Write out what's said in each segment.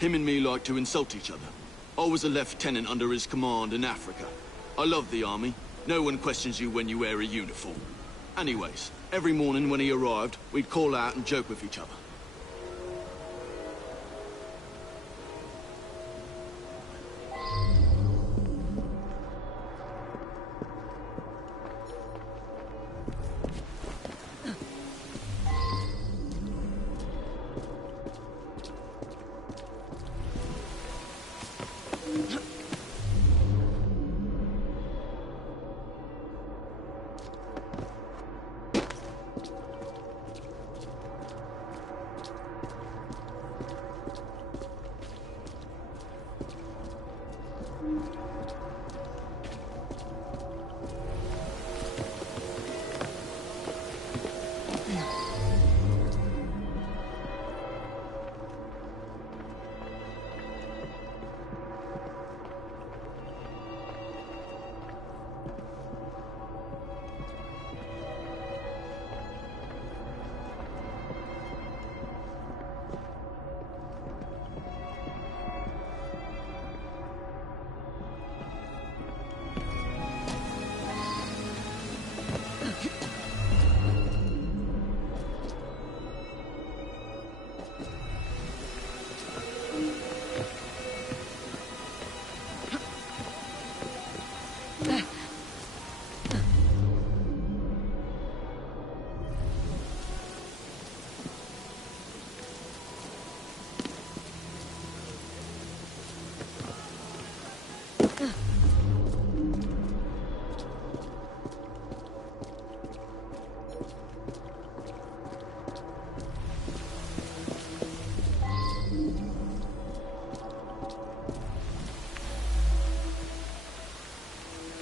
Him and me like to insult each other. I was a lieutenant under his command in Africa. I love the army. No one questions you when you wear a uniform. Anyways, every morning when he arrived, we'd call out and joke with each other.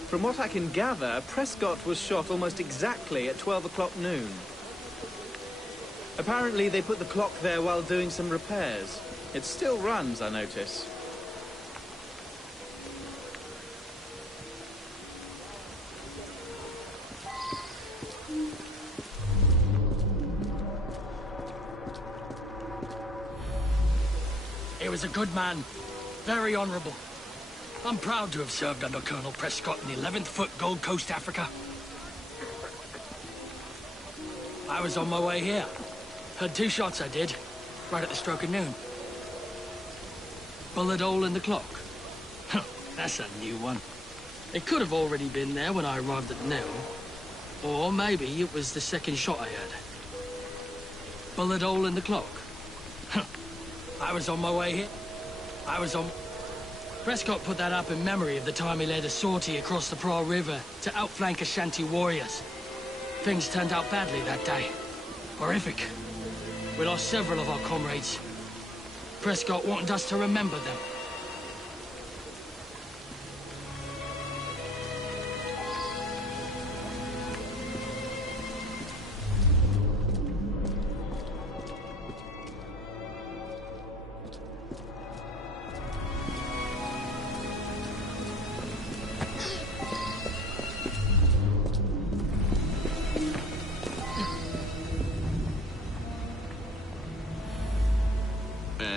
From what I can gather, Prescott was shot almost exactly at 12 o'clock noon. Apparently they put the clock there while doing some repairs. It still runs, I notice. He was a good man, very honourable. I'm proud to have served under Colonel Prescott in the 11th Foot Gold Coast, Africa. I was on my way here. Heard 2 shots, I did, right at the stroke of noon. Bullet hole in the clock. Huh, that's a new one. It could have already been there when I arrived at noon. Or maybe it was the second shot I heard. Bullet hole in the clock. Huh. I was on my way here. Prescott put that up in memory of the time he led a sortie across the Pra River to outflank Ashanti warriors. Things turned out badly that day. Horrific. We lost several of our comrades. Prescott wanted us to remember them.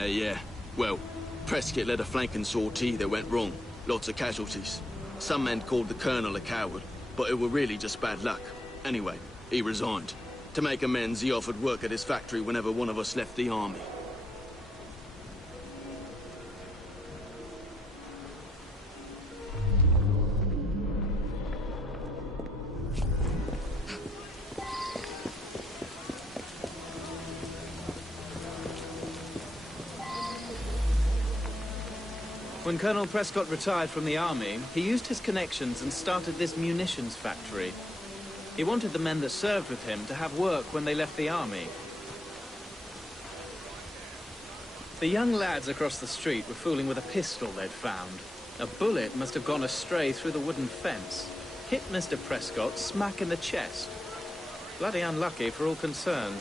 Yeah. Well, Prescott led a flanking sortie that went wrong. Lots of casualties. Some men called the colonel a coward, but it were really just bad luck. Anyway, he resigned. To make amends, he offered work at his factory whenever one of us left the army. When Colonel Prescott retired from the army, he used his connections and started this munitions factory. He wanted the men that served with him to have work when they left the army. The young lads across the street were fooling with a pistol they'd found. A bullet must have gone astray through the wooden fence. Hit Mr. Prescott smack in the chest. Bloody unlucky for all concerned.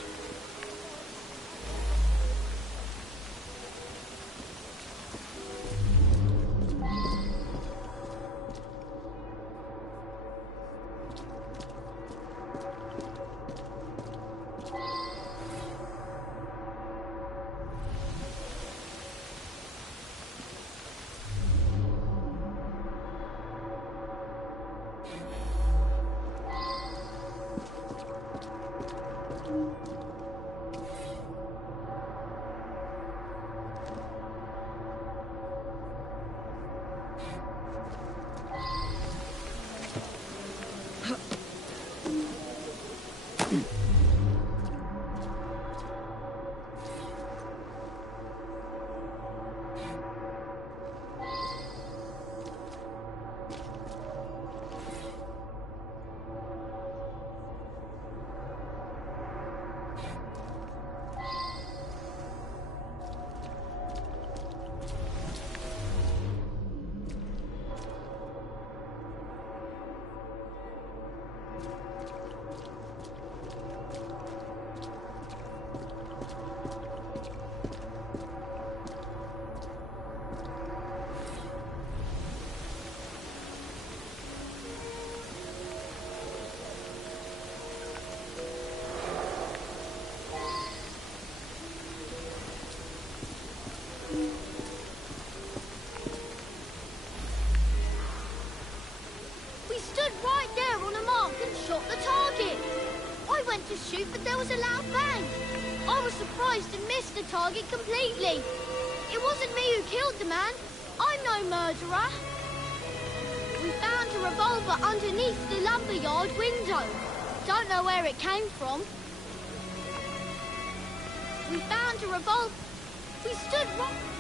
Shot the target. I went to shoot, but there was a loud bang. I was surprised and missed the target completely. It wasn't me who killed the man. I'm no murderer. We found a revolver underneath the lumberyard window. Don't know where it came from. We found a revolver. We stood right...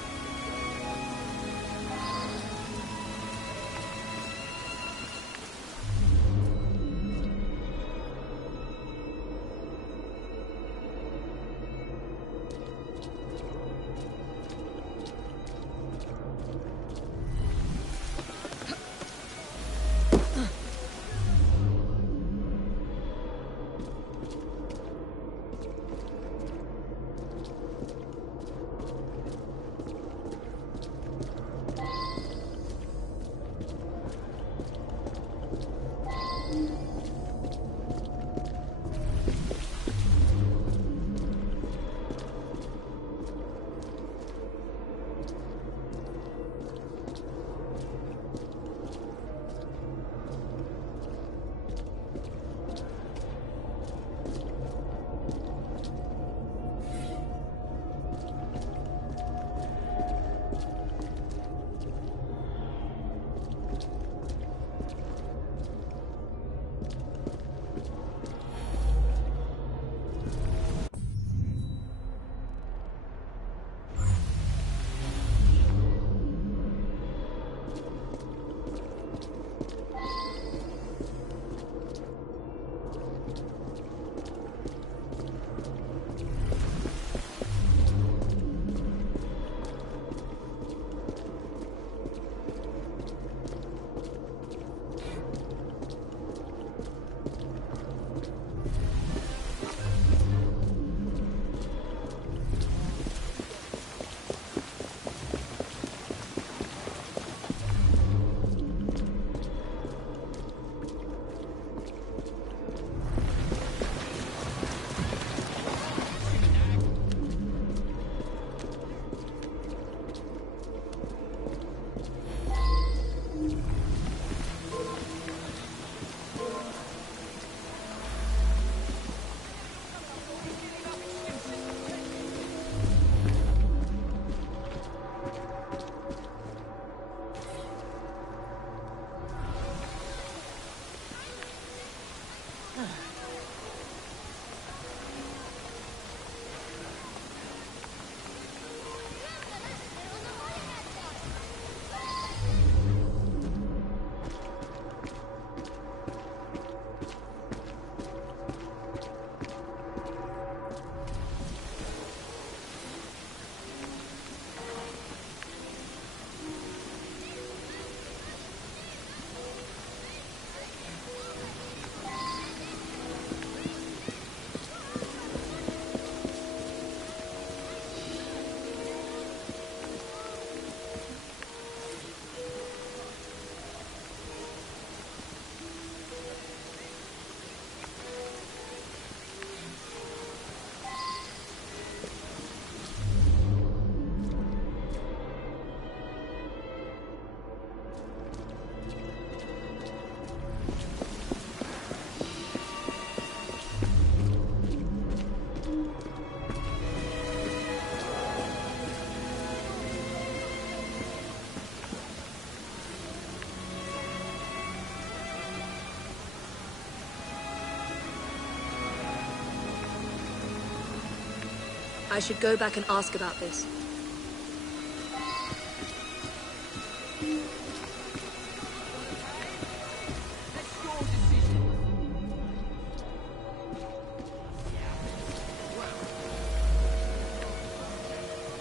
I should go back and ask about this.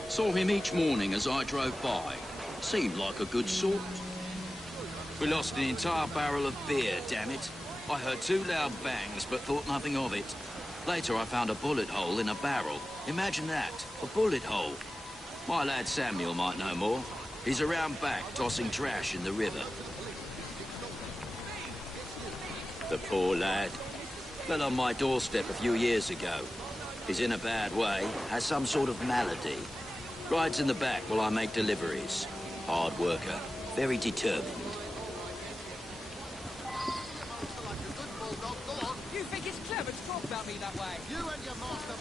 Saw him each morning as I drove by. Seemed like a good sort. We lost an entire barrel of beer, damn it. I heard 2 loud bangs, but thought nothing of it. Later, I found a bullet hole in a barrel. Imagine that, a bullet hole. My lad Samuel might know more. He's around back, tossing trash in the river. The poor lad. Fell on my doorstep a few years ago. He's in a bad way, has some sort of malady. Rides in the back while I make deliveries. Hard worker, very determined. You think it's clever to talk about me that way? You and your master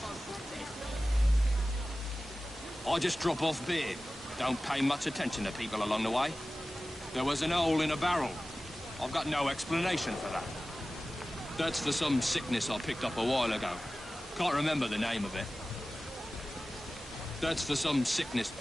I just drop off beer. Don't pay much attention to people along the way. There was an hole in a barrel. I've got no explanation for that. That's for some sickness I picked up a while ago. Can't remember the name of it. That's for some sickness.